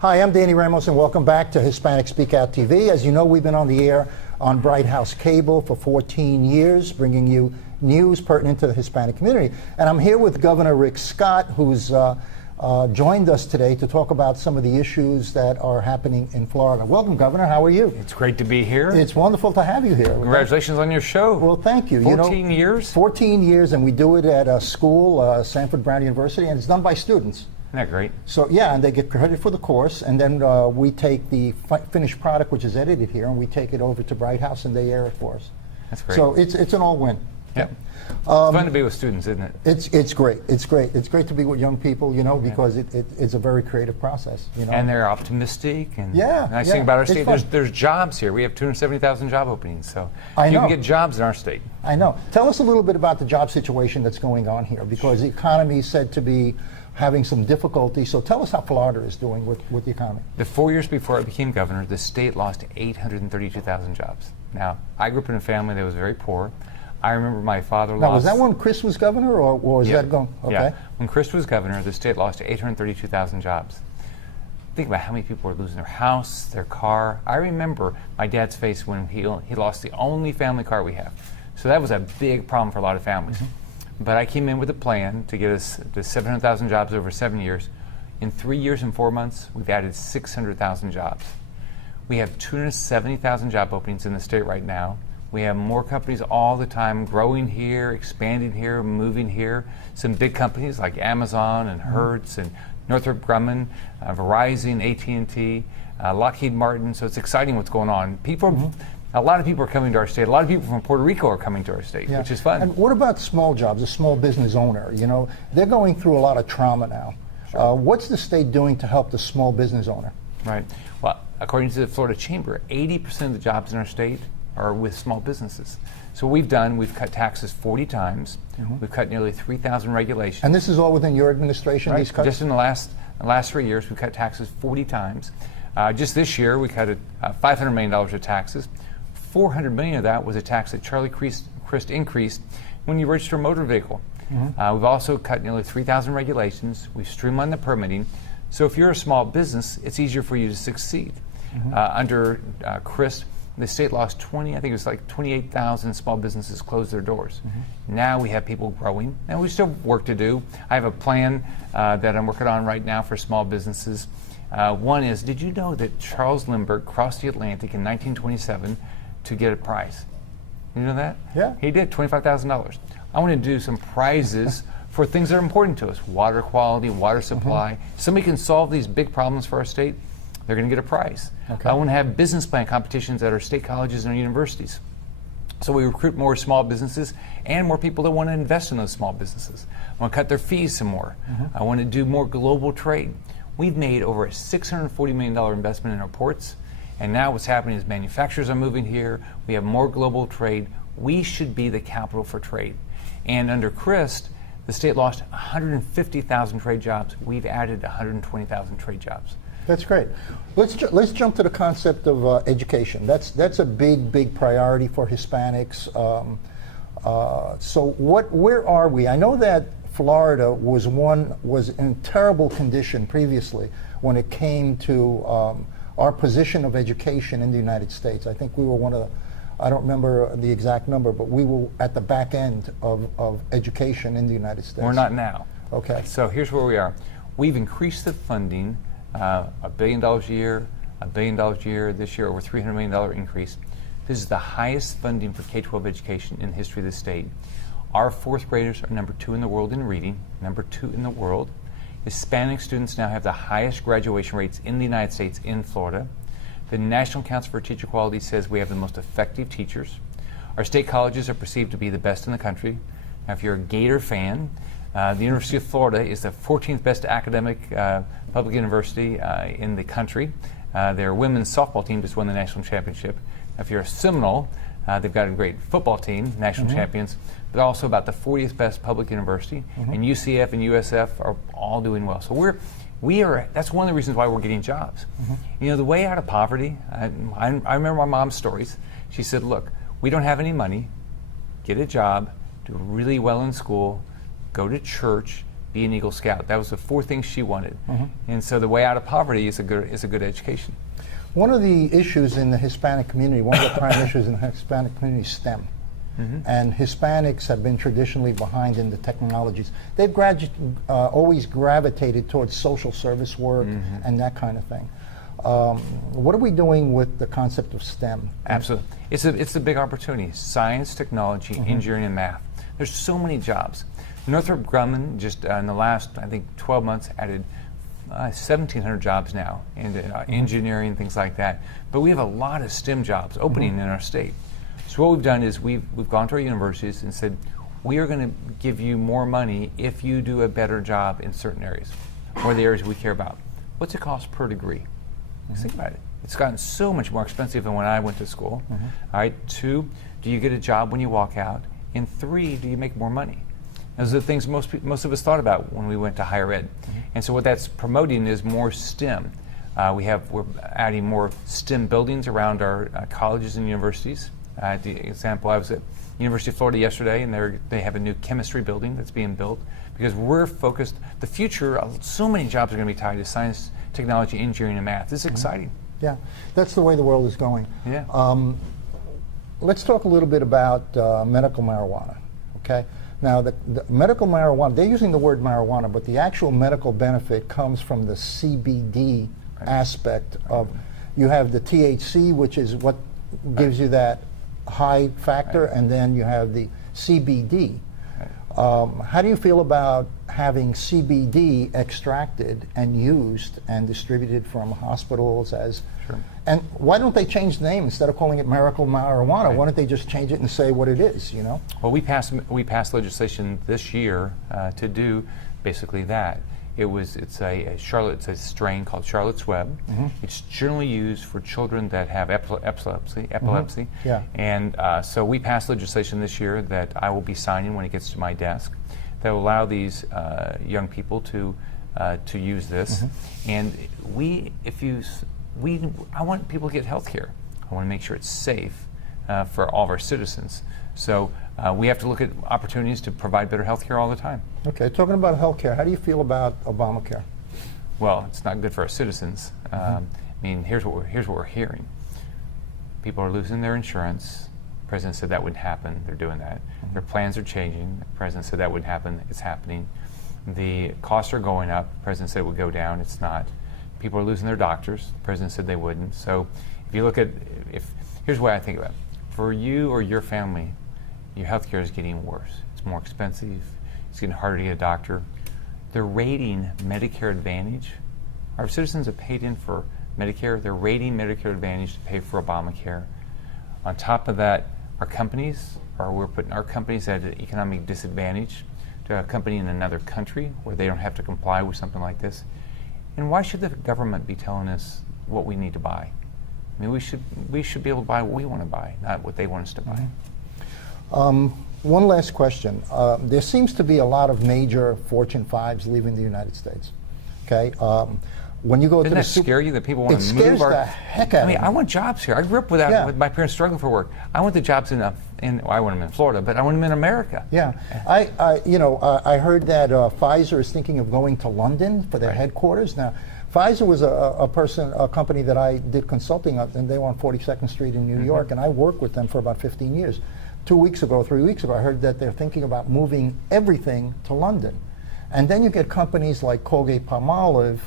Hi, I'm Danny Ramos, and welcome back to Hispanic SpeakOut TV. As you know, we've been on the air on Bright House Cable for 14 years, bringing you news pertinent to the Hispanic community. And I'm here with Governor Rick Scott, who's joined us today to talk about some of the issues that are happening in Florida. Welcome, Governor. How are you? It's great to be here. It's wonderful to have you here. Congratulations on your show. Well, thank you. 14 years? 14 years, and we do it at a school, Sanford Brown University, and it's done by students. Isn't that great? So yeah, and they get credit for the course, and then we take the finished product, which is edited here, and we take it over to Bright House, and they air it for us. That's great. So it's an all-win. Yep. It's fun to be with students, isn't it? It's great. It's great. It's great to be with young people, you know, because it's a very creative process, you know. And they're optimistic. And yeah. the nice thing about our state, there's jobs here. We have 270,000 job openings, so you can get jobs in our state. I know. Tell us a little bit about the job situation that's going on here, because the economy is said to be having some difficulty. So tell us how Florida is doing with the economy. The 4 years before I became governor, the state lost 832,000 jobs. Now, I grew up in a family that was very poor. I remember my father lost... Now, was that when Chris was governor, or was that going... Okay. Yeah. When Chris was governor, the state lost 832,000 jobs. Think about how many people were losing their house, their car. I remember my dad's face when he lost the only family car we have. So that was a big problem for a lot of families. But I came in with a plan to get us to 700,000 jobs over 7 years. In 3 years and 4 months, we've added 600,000 jobs. We have 270,000 job openings in the state right now. We have more companies all the time growing here, expanding here, moving here. Some big companies like Amazon and Hertz and Northrop Grumman, Verizon, AT&T, Lockheed Martin. So it's exciting what's going on. People. A lot of people are coming to our state. A lot of people from Puerto Rico are coming to our state, which is fun. And what about small jobs, a small business owner? You know, they're going through a lot of trauma now. Sure. What's the state doing to help the small business owner? Right. Well, according to the Florida Chamber, 80% of the jobs in our state are with small businesses. So what we've done, we've cut taxes 40 times. We've cut nearly 3,000 regulations. And this is all within your administration, these cuts? Just in the last 3 years, we've cut taxes 40 times. Just this year, we cut $500 million of taxes. $400 million of that was a tax that Charlie Crist increased when you register a motor vehicle. We've also cut nearly 3,000 regulations. We've streamlined the permitting. So if you're a small business, it's easier for you to succeed. Under Crist, the state lost 28,000 small businesses closed their doors. Now we have people growing, and we still have work to do. I have a plan that I'm working on right now for small businesses. One is, did you know that Charles Lindbergh crossed the Atlantic in 1927 to get a prize? You know that? Yeah. He did, $25,000. I want to do some prizes for things that are important to us. Water quality, water supply. Somebody can solve these big problems for our state, they're going to get a prize. I want to have business plan competitions at our state colleges and our universities. So we recruit more small businesses and more people that want to invest in those small businesses. I want to cut their fees some more. I want to do more global trade. We've made over a $640 million investment in our ports. And now what's happening is manufacturers are moving here. We have more global trade. We should be the capital for trade. And under Crist, the state lost 150,000 trade jobs. We've added 120,000 trade jobs. That's great. Let's jump to the concept of education. That's a big priority for Hispanics. So where are we? I know that Florida was in terrible condition previously when it came to our position of education in the United States. I think we were one of the, I don't remember the exact number, but we were at the back end of education in the United States. We're not now. Okay. So here's where we are. We've increased the funding $1 billion a year, $1 billion a year, this year over $300 million increase. This is the highest funding for K-12 education in the history of the state. Our fourth graders are #2 in the world in reading, #2 in the world. Hispanic students now have the highest graduation rates in the United States in Florida. The National Council for Teacher Quality says we have the most effective teachers. Our state colleges are perceived to be the best in the country. Now, if you're a Gator fan, the University of Florida is the 14th best academic public university in the country. Their women's softball team just won the national championship. Now, if you're a Seminole, they've got a great football team, national champions, but also about the 40th best public university. And UCF and USF are all doing well. So we are. That's one of the reasons why we're getting jobs. You know, the way out of poverty, I remember my mom's stories. She said, look, we don't have any money, get a job, do really well in school, go to church, be an Eagle Scout. That was the 4 things she wanted. And so the way out of poverty is a good education. One of the issues in the Hispanic community, one of the prime issues in the Hispanic community is STEM. And Hispanics have been traditionally behind in the technologies. They've always gravitated towards social service work and that kind of thing. What are we doing with the concept of STEM? Absolutely. It's a big opportunity. Science, technology, engineering, and math. There's so many jobs. Northrop Grumman just in the last, I think, 12 months added 1,700 jobs now in engineering, things like that. But we have a lot of STEM jobs opening in our state. So what we've done is we've gone to our universities and said, we are going to give you more money if you do a better job in certain areas, or the areas we care about. What's it cost per degree? Think about it. It's gotten so much more expensive than when I went to school. All right. 2, do you get a job when you walk out? And 3, do you make more money? Those are the things most of us thought about when we went to higher ed. And so what that's promoting is more STEM. We're adding more STEM buildings around our colleges and universities. The example, I was at University of Florida yesterday, and they have a new chemistry building that's being built because we're focused. The future, so many jobs are going to be tied to science, technology, engineering, and math. This is exciting. Yeah, that's the way the world is going. Yeah. Let's talk a little bit about medical marijuana. Okay. Now, the medical marijuana, they're using the word marijuana, but the actual medical benefit comes from the CBD aspect of, you have the THC, which is what gives you that high factor, and then you have the CBD. How do you feel about having CBD extracted and used and distributed from hospitals as, and why don't they change the name instead of calling it medical marijuana? Why don't they just change it and say what it is, you know? Well, we passed legislation this year to do basically that. It's a strain called Charlotte's Web. It's generally used for children that have epilepsy. Yeah. And so we passed legislation this year that I will be signing when it gets to my desk that will allow these young people to use this. And I want people to get health care. I want to make sure it's safe for all of our citizens. So we have to look at opportunities to provide better health care all the time. Okay, talking about health care, how do you feel about Obamacare? Well, it's not good for our citizens. I mean, here's what we're hearing. People are losing their insurance. The president said that wouldn't happen. They're doing that. Their plans are changing. The president said that wouldn't happen. It's happening. The costs are going up. The president said it would go down. It's not. People are losing their doctors. The president said they wouldn't. So if you look at, here's the way I think about it. For you or your family, your health care is getting worse. It's more expensive. It's getting harder to get a doctor. They're rating Medicare Advantage. Our citizens have paid in for Medicare. They're rating Medicare Advantage to pay for Obamacare. On top of that, we're putting our companies at an economic disadvantage to a company in another country where they don't have to comply with something like this. And why should the government be telling us what we need to buy? I mean, we should be able to buy what we want to buy, not what they want us to buy. One last question. There seems to be a lot of major Fortune 5s leaving the United States. Okay, when you go Doesn't to that scare you that people want to move? It scares the heck out of me. I want jobs here. I grew up with my parents struggling for work. I want the jobs well, I want them in Florida, but I want them in America. Yeah, I heard that Pfizer is thinking of going to London for their headquarters. Now, Pfizer was a company that I did consulting of, and they were on 42nd Street in New York, and I worked with them for about 15 years. 3 weeks ago, I heard that they're thinking about moving everything to London. And then you get companies like Colgate-Palmolive.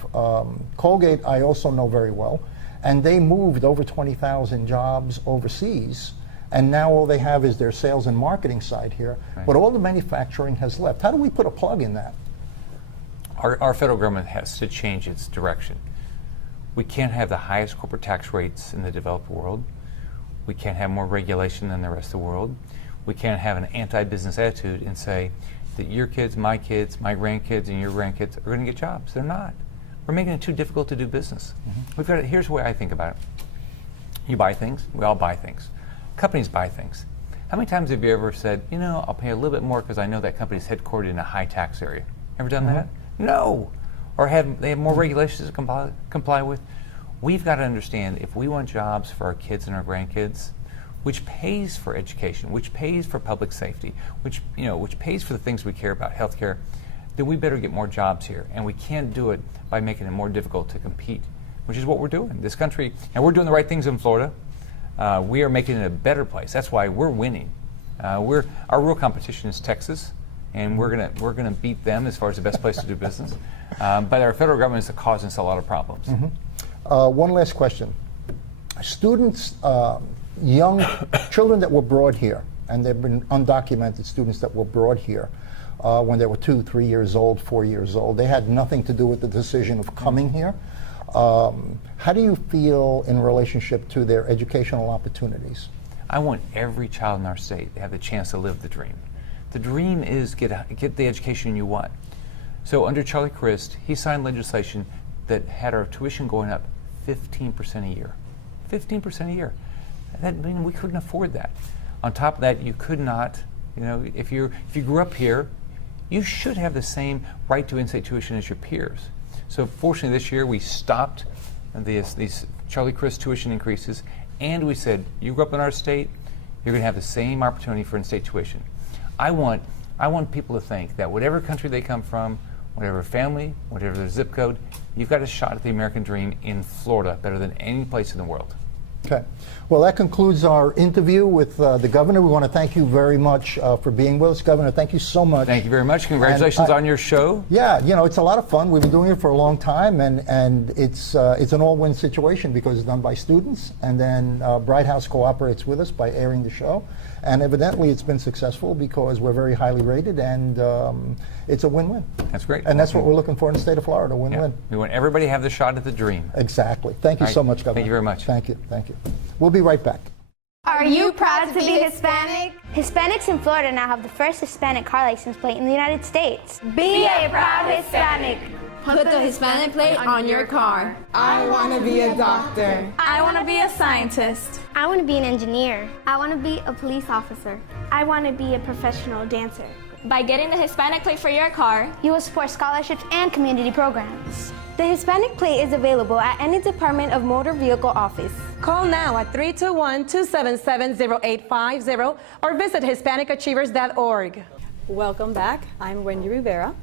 Colgate, I also know very well, and they moved over 20,000 jobs overseas, and now all they have is their sales and marketing side here, but all the manufacturing has left. How do we put a plug in that? Our federal government has to change its direction. We can't have the highest corporate tax rates in the developed world. We can't have more regulation than the rest of the world. We can't have an anti-business attitude and say that your kids, my grandkids, and your grandkids are going to get jobs. They're not. We're making it too difficult to do business. Here's the way I think about it. You buy things. We all buy things. Companies buy things. How many times have you ever said, I'll pay a little bit more because I know that company's headquartered in a high tax area? Ever done that? No. Or they have more regulations to comply with? We've got to understand if we want jobs for our kids and our grandkids, which pays for education, which pays for public safety, which pays for the things we care about, healthcare, then we better get more jobs here. And we can't do it by making it more difficult to compete, which is what we're doing. This country, and we're doing the right things in Florida. We are making it a better place. That's why we're winning. Our real competition is Texas, and we're gonna beat them as far as the best place to do business. But our federal government is causing us a lot of problems. One last question. Students, young children that were brought here, and there have been undocumented students that were brought here when they were 2, 3 years old, 4 years old. They had nothing to do with the decision of coming here. How do you feel in relationship to their educational opportunities? I want every child in our state to have the chance to live the dream. The dream is get the education you want. So under Charlie Crist, he signed legislation that had our tuition going up 15% a year. 15% a year. That means we couldn't afford that. On top of that, you could not, if you grew up here, you should have the same right to in-state tuition as your peers. So fortunately this year we stopped these Charlie Crist tuition increases, and we said, you grew up in our state, you're going to have the same opportunity for in-state tuition. I want people to think that whatever country they come from, whatever family, whatever their zip code, you've got a shot at the American dream in Florida better than any place in the world. Okay. Well, that concludes our interview with the governor. We want to thank you very much for being with us, Governor. Thank you so much. Thank you very much. Congratulations on your show. Yeah, it's a lot of fun. We've been doing it for a long time, and it's an all-win situation because it's done by students, and then Bright House cooperates with us by airing the show, and evidently it's been successful because we're very highly rated, and it's a win-win. That's great. And that's what we're looking for in the state of Florida, win-win. Yeah. We want everybody to have the shot at the dream. Exactly. Thank you so much, Governor. Thank you very much. Thank you. Thank you. We'll be right back. Are you proud to be Hispanic? Hispanics in Florida now have the first Hispanic car license plate in the United States. Be a proud Hispanic. Put the Hispanic plate on your car. I want to be a doctor. I want to be a scientist. I want to be an engineer. I want to be a police officer. I want to be a professional dancer. By getting the Hispanic plate for your car, you will support scholarships and community programs. The Hispanic plate is available at any Department of Motor Vehicle office. Call now at 321-277-0850 or visit HispanicAchievers.org. Welcome back. I'm Wendy Rivera,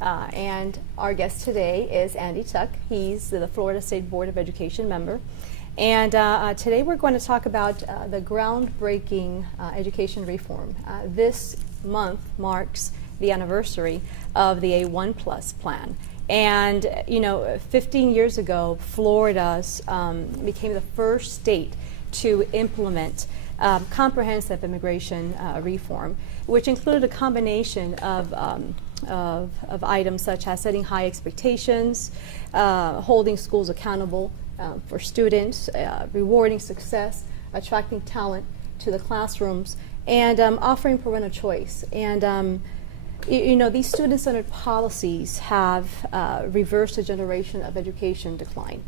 and our guest today is Andy Tuck. He's the Florida State Board of Education member. And today we're going to talk about the groundbreaking education reform. This month marks the anniversary of the A1 Plus plan. And 15 years ago, Florida became the first state to implement comprehensive immigration reform, which included a combination of items such as setting high expectations, holding schools accountable for students, rewarding success, attracting talent to the classrooms, and offering parental choice. And these student-centered policies have reversed a generation of education decline.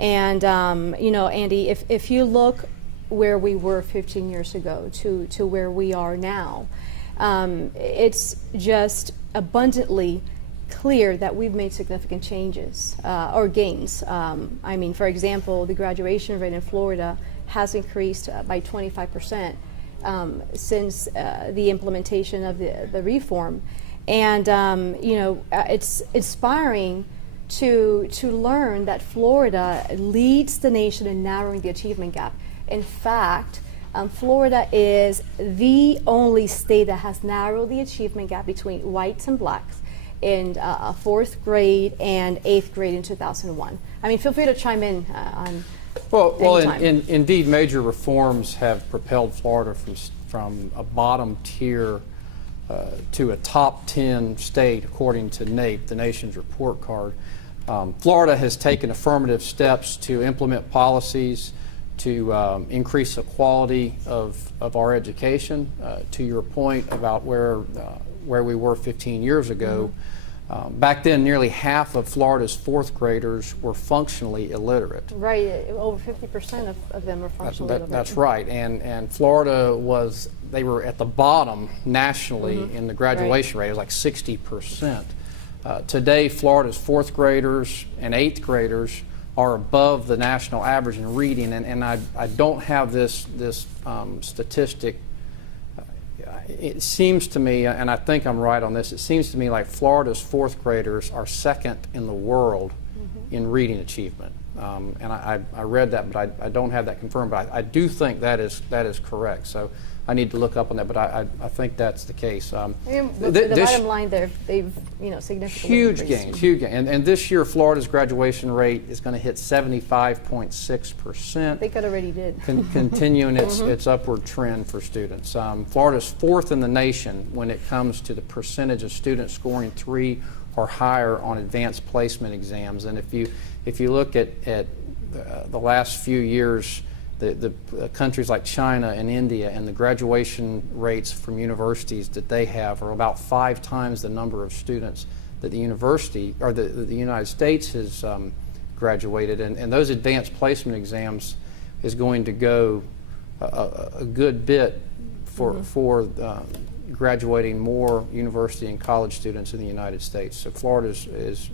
And Andy, if you look where we were 15 years ago to where we are now, it's just abundantly clear that we've made significant changes or gains. For example, the graduation rate in Florida has increased by 25%. Since the implementation of the reform, and it's inspiring to learn that Florida leads the nation in narrowing the achievement gap. In fact, Florida is the only state that has narrowed the achievement gap between whites and blacks in 4th grade and 8th grade in 2001. Feel free to chime in on. Indeed, major reforms have propelled Florida from a bottom tier to a top 10 state, according to NAEP, the nation's report card. Florida has taken affirmative steps to implement policies to increase the quality of our education. To your point about where we were 15 years ago, back then, nearly half of Florida's 4th graders were functionally illiterate. Right, over 50% of them are functionally illiterate. That's right, and Florida they were at the bottom nationally in the graduation rate. It was like 60%. Today, Florida's 4th graders and 8th graders are above the national average in reading, and I don't have this statistic it seems to me, and I think I'm right on this, it seems to me like Florida's fourth graders are second in the world in reading achievement. And I read that, but I don't have that confirmed. But I do think that is correct. So I need to look up on that. But I think that's the case. The bottom line, they've significantly huge increased. gains, huge gains. And this year, Florida's graduation rate is going to hit 75.6%. I think it already did. Continuing its upward trend for students. Florida's fourth in the nation when it comes to the percentage of students scoring 3 or higher on advanced placement exams. And if you look at the last few years, the countries like China and India and the graduation rates from universities that they have are about 5 times the number of students that the university or the United States has graduated. And those advanced placement exams is going to go a good bit for graduating more university and college students in the United States. So Florida is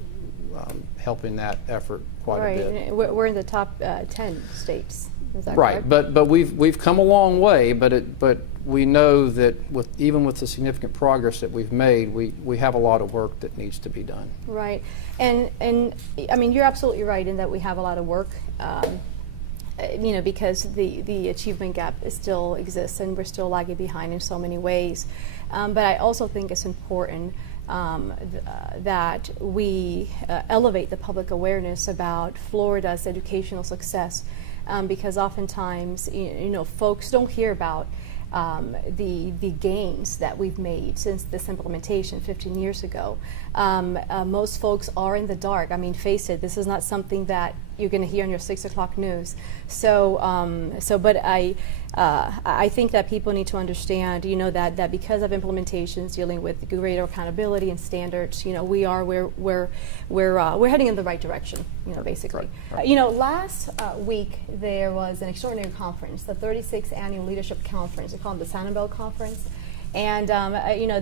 helping that effort quite a bit. Right, we're in the top 10 states. Is that right, correct? but we've come a long way. But we know that even with the significant progress that we've made, we have a lot of work that needs to be done. Right, and I mean, you're absolutely right in that we have a lot of work. Because the achievement gap still exists and we're still lagging behind in so many ways. But I also think it's important that we elevate the public awareness about Florida's educational success, because oftentimes, folks don't hear about the gains that we've made since this implementation 15 years ago. Most folks are in the dark. I mean, face it, this is not something that you're going to hear on your 6 o'clock news. But I think that people need to understand, that because of implementations dealing with greater accountability and standards, we're heading in the right direction, basically. Right. Last week there was an extraordinary conference, the 36th Annual Leadership Conference. They call it the Sanibel Conference. And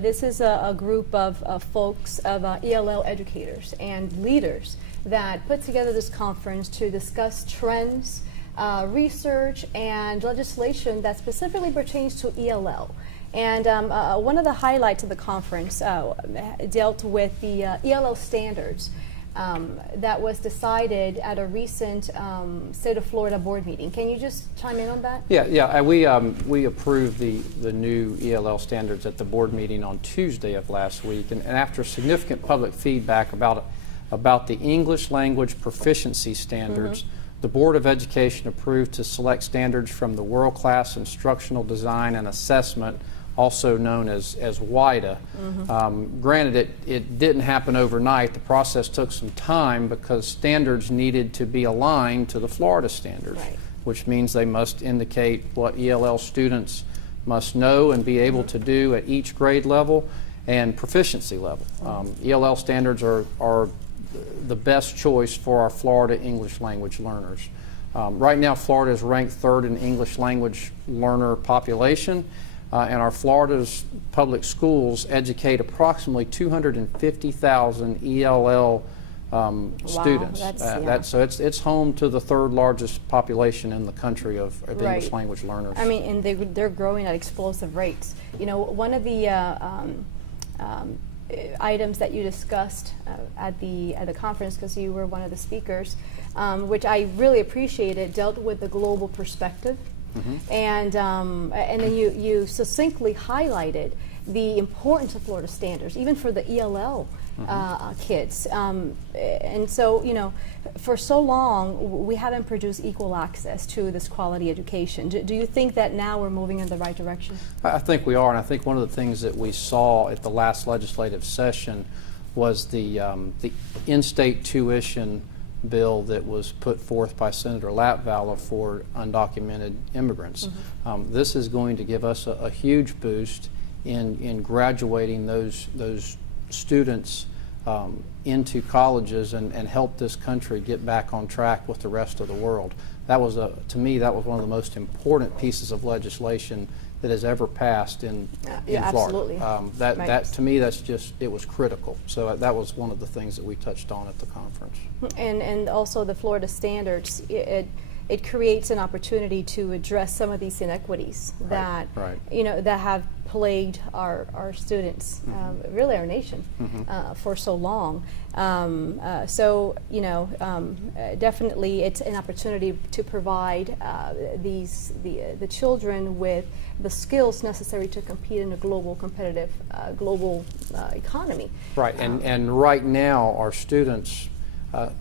this is a group of folks, of ELL educators and leaders that put together this conference to discuss trends, research, and legislation that specifically pertains to ELL. And one of the highlights of the conference dealt with the ELL standards that was decided at a recent State of Florida board meeting. Can you just chime in on that? Yeah. We approved the new ELL standards at the board meeting on Tuesday of last week, and after significant public feedback about the English language proficiency standards, the Board of Education approved to select standards from the World Class Instructional Design and Assessment, also known as WIDA. Granted, it didn't happen overnight. The process took some time because standards needed to be aligned to the Florida standards, which means they must indicate what ELL students must know and be able to do at each grade level and proficiency level. ELL standards are the best choice for our Florida English language learners. Right now, Florida is ranked 3rd in English language learner population. And our Florida's public schools educate approximately 250,000 ELL students. So it's home to the 3rd largest population in the country of English language learners. I mean, and they're growing at explosive rates. One of the items that you discussed at the conference, because you were one of the speakers, which I really appreciated, dealt with the global perspective. And then you succinctly highlighted the importance of Florida standards, even for the ELL kids. And so, for so long, we haven't produced equal access to this quality education. Do you think that now we're moving in the right direction? I think we are, and I think one of the things that we saw at the last legislative session was the in-state tuition bill that was put forth by Senator Latvala for undocumented immigrants. This is going to give us a huge boost in graduating those students into colleges and help this country get back on track with the rest of the world. That was, to me, that was one of the most important pieces of legislation that has ever passed in Florida. Absolutely. That to me, it was critical. So that was one of the things that we touched on at the conference. And also the Florida standards, it creates an opportunity to address some of these inequities that that have plagued our students, really our nation, for so long. Definitely, it's an opportunity to provide the children with the skills necessary to compete in a global competitive economy. Right, and right now our students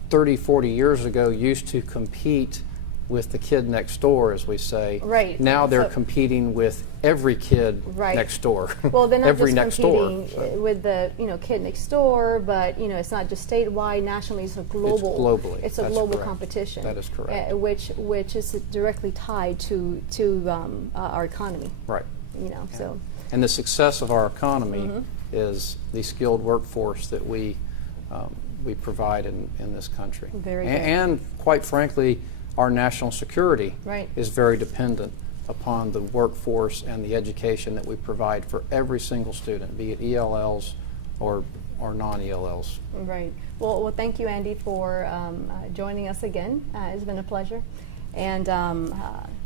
30, 40 years ago used to compete with the kid next door, as we say. Right. Now they're competing with every kid next door. Well, they're not every just next competing door. with the kid next door, but it's not just statewide. Nationally, it's a global. It's globally. It's a That's global correct. competition. That is correct. Which is directly tied to our economy. Right. So. And the success of our economy is the skilled workforce that we provide in this country. Very good. And quite frankly, our national security is very dependent upon the workforce and the education that we provide for every single student, be it ELLs or non-ELLs. Right. Well, thank you, Andy, for joining us again. It's been a pleasure. And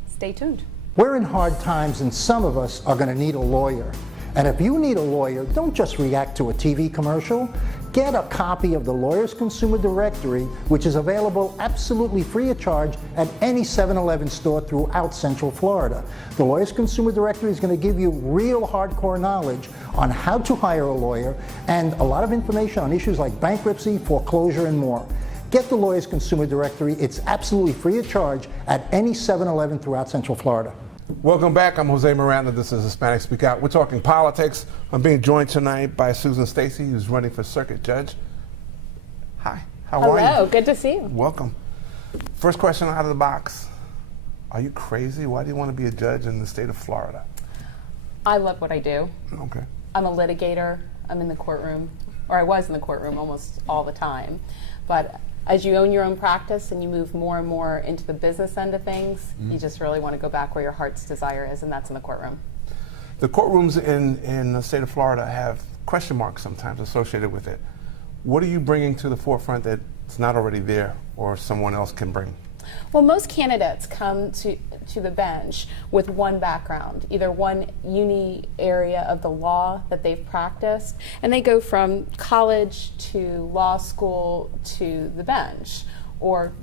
stay tuned. We're in hard times, and some of us are going to need a lawyer. And if you need a lawyer, don't just react to a TV commercial. Get a copy of the Lawyers Consumer Directory, which is available absolutely free of charge at any 7-Eleven store throughout Central Florida. The Lawyers Consumer Directory is going to give you real hardcore knowledge on how to hire a lawyer and a lot of information on issues like bankruptcy, foreclosure, and more. Get the Lawyers Consumer Directory. It's absolutely free of charge at any 7-Eleven throughout Central Florida. Welcome back. I'm Jose Miranda. This is Hispanic Speak Out. We're talking politics. I'm being joined tonight by Susan Stacy, who's running for circuit judge. Hi. How are you? Hello. Good to see you. Welcome. First question out of the box. Are you crazy? Why do you want to be a judge in the state of Florida? I love what I do. Okay. I'm a litigator. I'm in the courtroom, or I was in the courtroom almost all the time. But as you own your own practice and you move more and more into the business end of things, you just really want to go back where your heart's desire is, and that's in the courtroom. The courtrooms in the state of Florida have question marks sometimes associated with it. What are you bringing to the forefront that's not already there or someone else can bring? Well, most candidates come to the bench with one background, either one area of the law that they've practiced, and they go from college to law school to the bench, or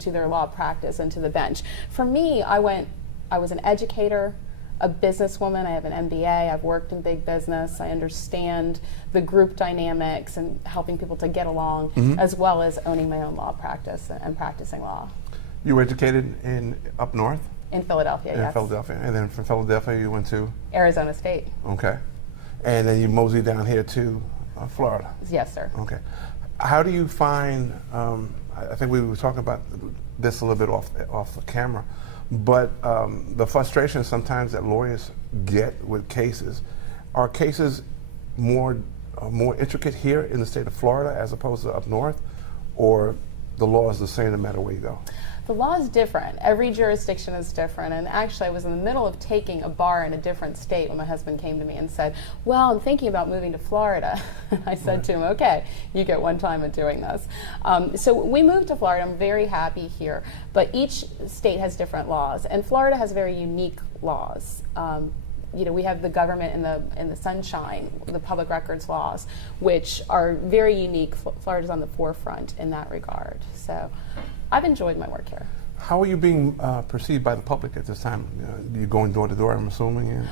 to their law practice and to the bench. For me, I was an educator, a businesswoman. I have an MBA. I've worked in big business. I understand the group dynamics and helping people to get along, as well as owning my own law practice and practicing law. You were educated up north? In Philadelphia, yes. In Philadelphia. And then from Philadelphia you went to? Arizona State. Okay. And then you moseyed down here to Florida? Yes, sir. Okay. How do you find, I think we were talking about this a little bit off the camera, but the frustration sometimes that lawyers get with cases, are cases more intricate here in the state of Florida as opposed to up north, or the law is the same no matter where you go? The law is different. Every jurisdiction is different. And actually, I was in the middle of taking a bar in a different state when my husband came to me and said, well, I'm thinking about moving to Florida. I said to him, okay, you get one time of doing this. So we moved to Florida. I'm very happy here. But each state has different laws. And Florida has very unique laws. We have the government in the sunshine, the public records laws, which are very unique. Florida's on the forefront in that regard. So I've enjoyed my work here. How are you being perceived by the public at this time? You're going door to door, I'm assuming?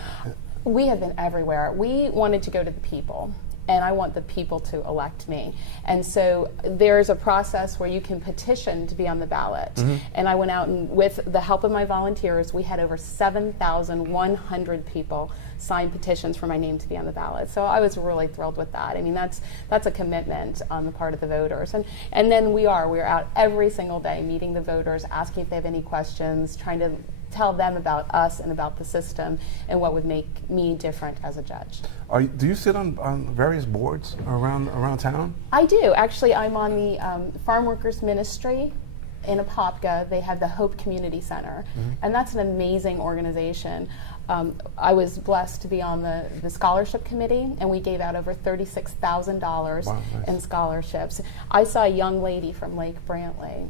We have been everywhere. We wanted to go to the people, and I want the people to elect me. And so there's a process where you can petition to be on the ballot. And I went out and, with the help of my volunteers, we had over 7,100 people sign petitions for my name to be on the ballot. So I was really thrilled with that. I mean, that's a commitment on the part of the voters. And then we're out every single day meeting the voters, asking if they have any questions, trying to tell them about us and about the system and what would make me different as a judge. Do you sit on various boards around town? I do. Actually, I'm on the Farm Workers Ministry in Apopka. They have the Hope Community Center, and that's an amazing organization. I was blessed to be on the scholarship committee, and we gave out over $36,000 in scholarships. I saw a young lady from Lake Brantley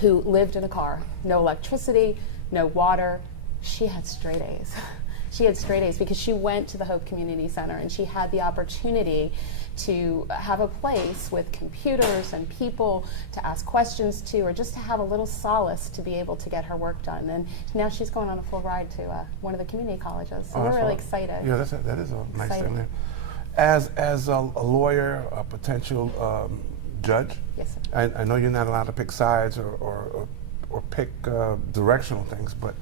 who lived in a car, no electricity, no water. She had straight A's. She had straight A's because she went to the Hope Community Center and she had the opportunity to have a place with computers and people to ask questions to, or just to have a little solace to be able to get her work done. And now she's going on a full ride to one of the community colleges. So we're really excited. Yeah, that is a nice thing there. As a lawyer, a potential judge, yes, sir. I know you're not allowed to pick sides or pick directional things, but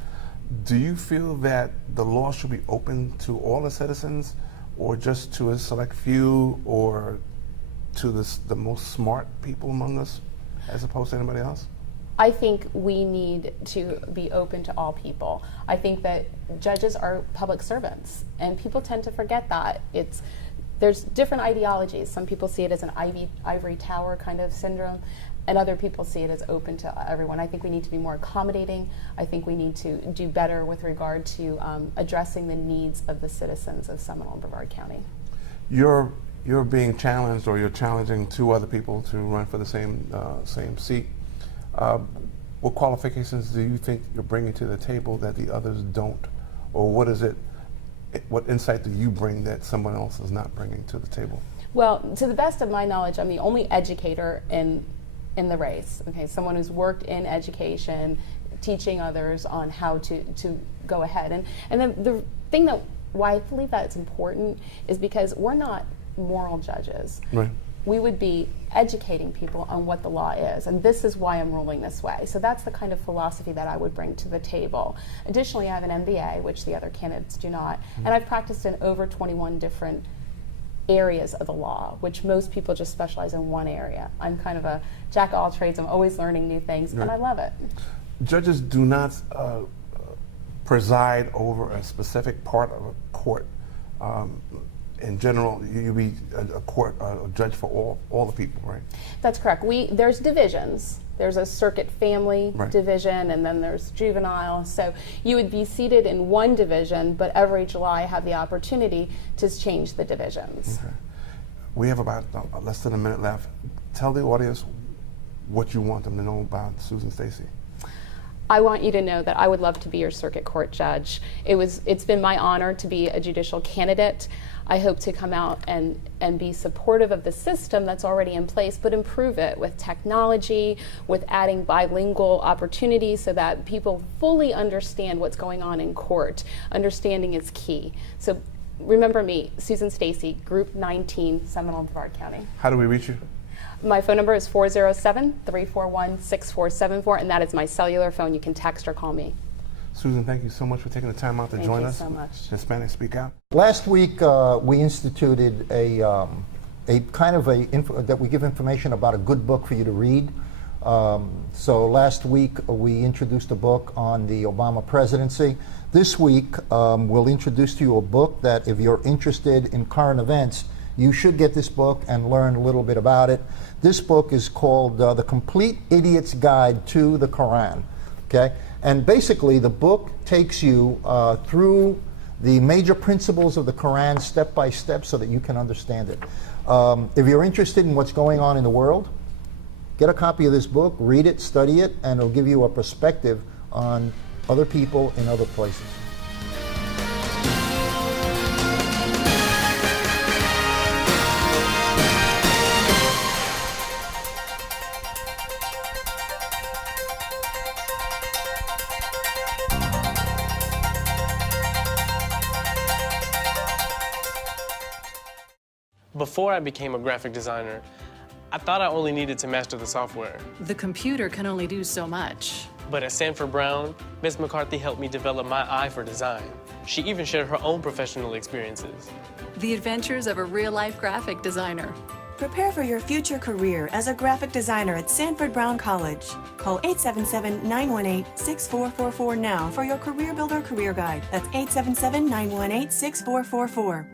do you feel that the law should be open to all the citizens, or just to a select few, or to the most smart people among us, as opposed to anybody else? I think we need to be open to all people. I think that judges are public servants, and people tend to forget that. There's different ideologies. Some people see it as an ivory tower kind of syndrome, and other people see it as open to everyone. I think we need to be more accommodating. I think we need to do better with regard to addressing the needs of the citizens of Seminole and Brevard County. You're being challenged, or you're challenging two other people to run for the same seat. What qualifications do you think you're bringing to the table that the others don't? Or what insight do you bring that someone else is not bringing to the table? Well, to the best of my knowledge, I'm the only educator in the race. Okay, someone who's worked in education, teaching others on how to go ahead. And then the thing why I believe that it's important is because we're not moral judges. Right. We would be educating people on what the law is, and this is why I'm ruling this way. So that's the kind of philosophy that I would bring to the table. Additionally, I have an MBA, which the other candidates do not, and I've practiced in over 21 different areas of the law, which most people just specialize in one area. I'm kind of a jack of all trades. I'm always learning new things, and I love it. Judges do not preside over a specific part of a court. In general, you be a judge for all the people, right? That's correct. There's divisions. There's a circuit family division, and then there's juvenile. So you would be seated in one division, but every July have the opportunity to change the divisions. Okay. We have about less than a minute left. Tell the audience what you want them to know about Susan Stacy. I want you to know that I would love to be your circuit court judge. It's been my honor to be a judicial candidate. I hope to come out and be supportive of the system that's already in place, but improve it with technology, with adding bilingual opportunities so that people fully understand what's going on in court. Understanding is key. So remember me, Susan Stacy, Group 19, Seminole and Brevard County. How do we reach you? My phone number is 407-341-6474, and that is my cellular phone. You can text or call me. Susan, thank you so much for taking the time out to join us. Thank you so much. Hispanic Speak Out. Last week, we instituted a kind of that we give information about a good book for you to read. So last week, we introduced a book on the Obama presidency. This week, we'll introduce to you a book that if you're interested in current events, you should get this book and learn a little bit about it. This book is called The Complete Idiot's Guide to the Quran. Okay? And basically, the book takes you through the major principles of the Quran step by step so that you can understand it. If you're interested in what's going on in the world, get a copy of this book, read it, study it, and it'll give you a perspective on other people in other places. Before I became a graphic designer, I thought I only needed to master the software. The computer can only do so much. But at Sanford Brown, Ms. McCarthy helped me develop my eye for design. She even shared her own professional experiences. The adventures of a real-life graphic designer. Prepare for your future career as a graphic designer at Sanford Brown College. Call 877-918-6444 now for your Career Builder Career Guide. That's 877-918-6444.